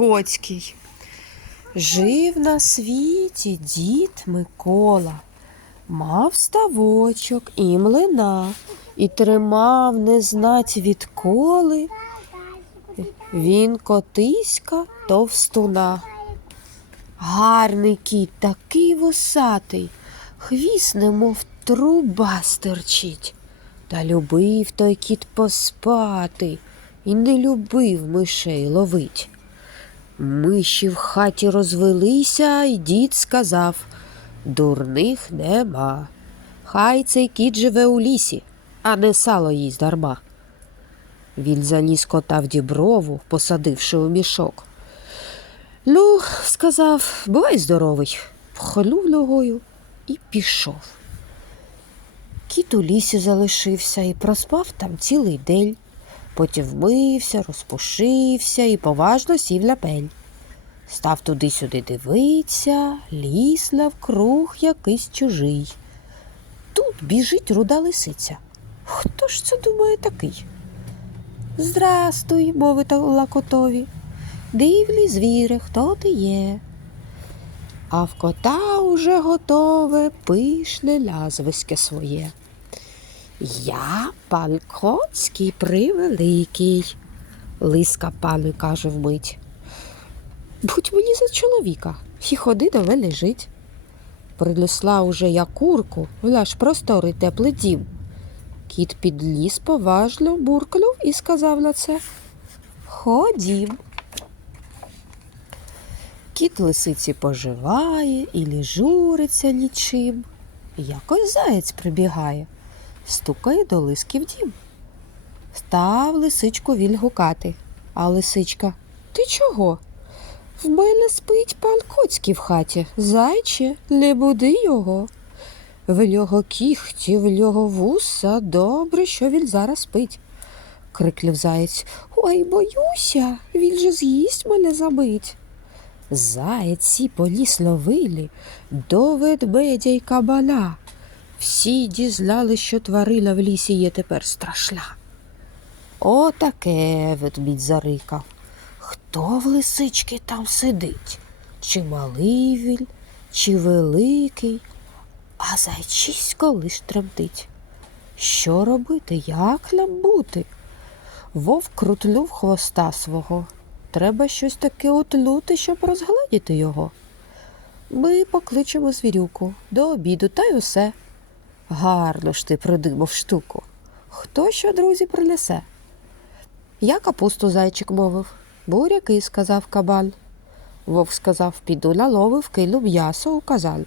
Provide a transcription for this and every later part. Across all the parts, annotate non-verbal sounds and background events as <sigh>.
Коцький. Жив на світі дід Микола, мав ставочок і млина, і тримав не знать відколи. Він котиська товстуна. Гарний кіт, такий вусатий, хвіст немов труба стерчить. Та любив той кіт поспати і не любив мишей ловить. Миші в хаті розвелися, і дід сказав дурних нема. Хай цей кіт живе у лісі, а не сало їсть дарма. Він заніс кота в діброву, посадивши у мішок. Ну, сказав, бувай здоровий, пхнув ногою і пішов. Кіт у лісі залишився і проспав там цілий день. Потім вмився, розпушився і поважно сів на пень. Став туди-сюди дивиться, ліс навкруг якийсь чужий. Тут біжить руда лисиця. Хто ж це думає такий? Здрастуй, мовила котові. Дивлі звіре, хто ти є. А в кота уже готове пишне лязвиське своє. Я пан Коцький превеликий, лиска пану каже вмить. Будь мені за чоловіка, і ходи до мене жить. Принесла уже я курку в наш просторий теплий дім. Кіт підліз поважно буркнув і сказав на це Ходім. Кіт лисиці поживає і ліжуриться нічим. Якось заєць прибігає, стукає до лиски в дім. Став лисичку він гукати. А лисичка, ти чого? В мене спить пан Коцький в хаті. Зайче, не буди його. В нього кіхті, в нього вуса, добре, що він зараз спить. крикнув заєць. Ой, боюся, він же з'їсть мене забить. Заєці поліз ловилі до ведмедя й кабана. Всі дізнали, що тварина в лісі є тепер страшна. Отаке ведмідь зарикав. Хто в лисички там сидить? Чи малий він, чи великий, а зайчисько лиш тремтить. Що робити, як нам бути? Вовк крутнув хвоста свого. Треба щось таке отлути, щоб розгледіти його. Ми покличемо звірюку до обіду та й усе. Гарно ж ти придумав штуку. Хто що, друзі, принесе? Я капусту зайчик мовив. Буряки, сказав кабан. Вовк сказав, піду на лови, вкину м'ясо у казан.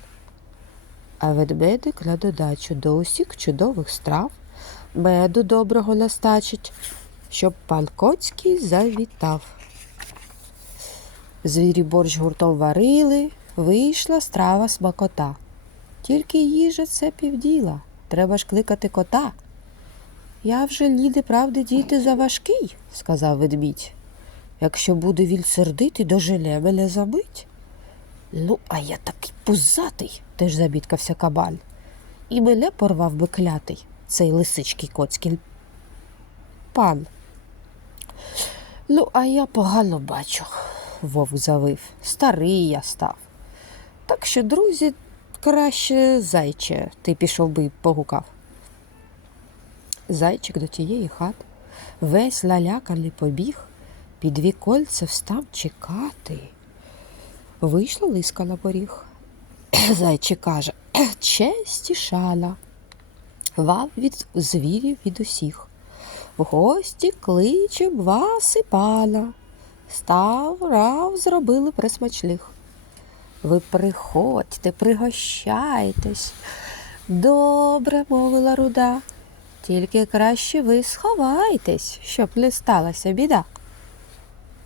А ведмедик на додачу до усіх чудових страв меду доброго настачить, щоб пан Коцький завітав. Звірі борщ гуртом варили, вийшла страва смакота. Тільки їжа це півділа, треба ж кликати кота. Я вже ліди правди діти заважкий, сказав ведмідь. Якщо буде він сердитий, дожене мене забить. Ну, а я такий пузатий, теж забідкався кабан. І мене порвав би клятий, цей лисичкий коцький пан. Ну, а я погано бачу, вовк завив. Старий я став. Так що, друзі, краще зайче, ти пішов би й погукав. Зайчик до тієї хати весь лаляканий побіг, під вікольце встав чекати. Вийшла лиска на поріг. <clears throat> Зайчик каже честь шана. Вам від звірів від усіх. В гості кличем вас і пана. Став рав зробили присмачних. Ви приходьте, пригощайтесь. Добре, мовила руда. Тільки краще ви сховайтесь, щоб не сталася біда.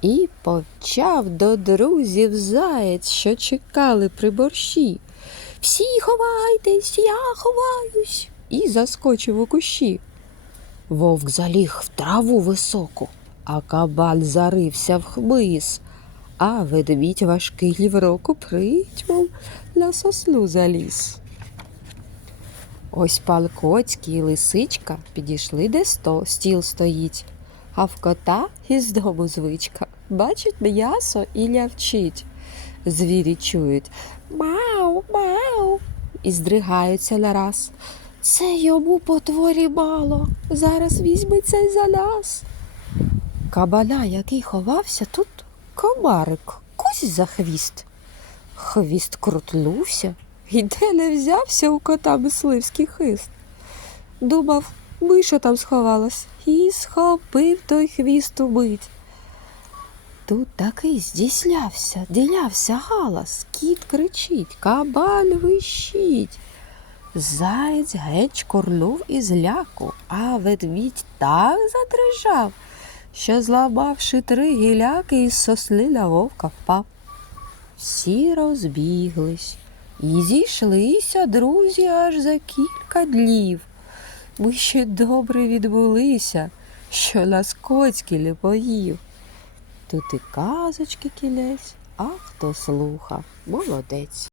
І почав до друзів заєць, що чекали при борщі. Всі ховайтесь, я ховаюсь, і заскочив у кущі. Вовк заліг в траву високу, а кабан зарився в хмиз, а ведмідь важкий в року притьмом на сосну заліз. Ось пан Коцький і лисичка підійшли, де сто стіл стоїть, а в кота із дому звичка бачить м'ясо і лявчить. Звірі чують Мау, мау. і здригаються нараз. Це йому потворі мало. Зараз візьметься й за нас. Кабана, який ховався, тут комарик, кусь за хвіст. Хвіст крутнувся і де не взявся у кота мисливський хист. Думав, миша там сховалась, і схопив той хвіст умить. Тут такий здійснявся, ділявся галас, кіт кричить, кабан вищить. Заєць геть курнув із ляку, а ведмідь так задрижав, що, зламавши три гіляки, із сосни на вовка впав. Всі розбіглись і зійшлися друзі аж за кілька днів. Ми ще добре відбулися, що нас коцьки не поїв. Тут і казочки кінець, а хто слухав, молодець.